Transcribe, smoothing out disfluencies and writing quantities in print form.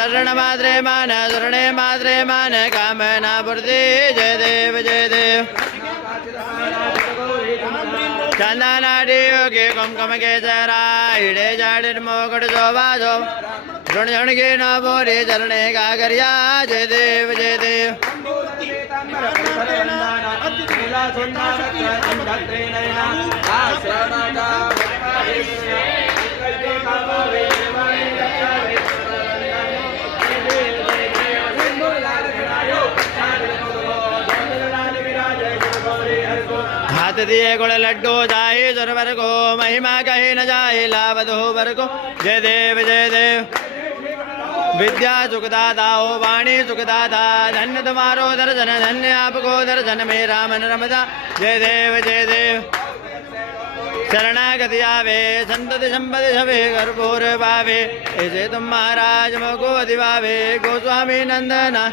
शरण मात्रे मान शरणे मात्रे मान कामना पूर्ति जय देव जय देव चंदनाडी योगी कुमकुम के चरा हिड़े जाड़े मोकट शोभा शो झुण झुण के न बोरे चरणे का गरिया जय देव जय देव हाथ दिए गुड़ लड्डू जाए सुरवर को महिमा कही न जाए लावधो वर को जय देव जय देव विद्या सुखदाता ओ वाणी सुखदाता धन्य तुम्हारो दर्शन धन्य आपको दर्शन मेरा मन रमदा जय देव जय देव शरणागति आवे संतति संपति सवे कर्पूर पावे ऐसे तुम महाराज मको दिवावे गोस्वामी नंदना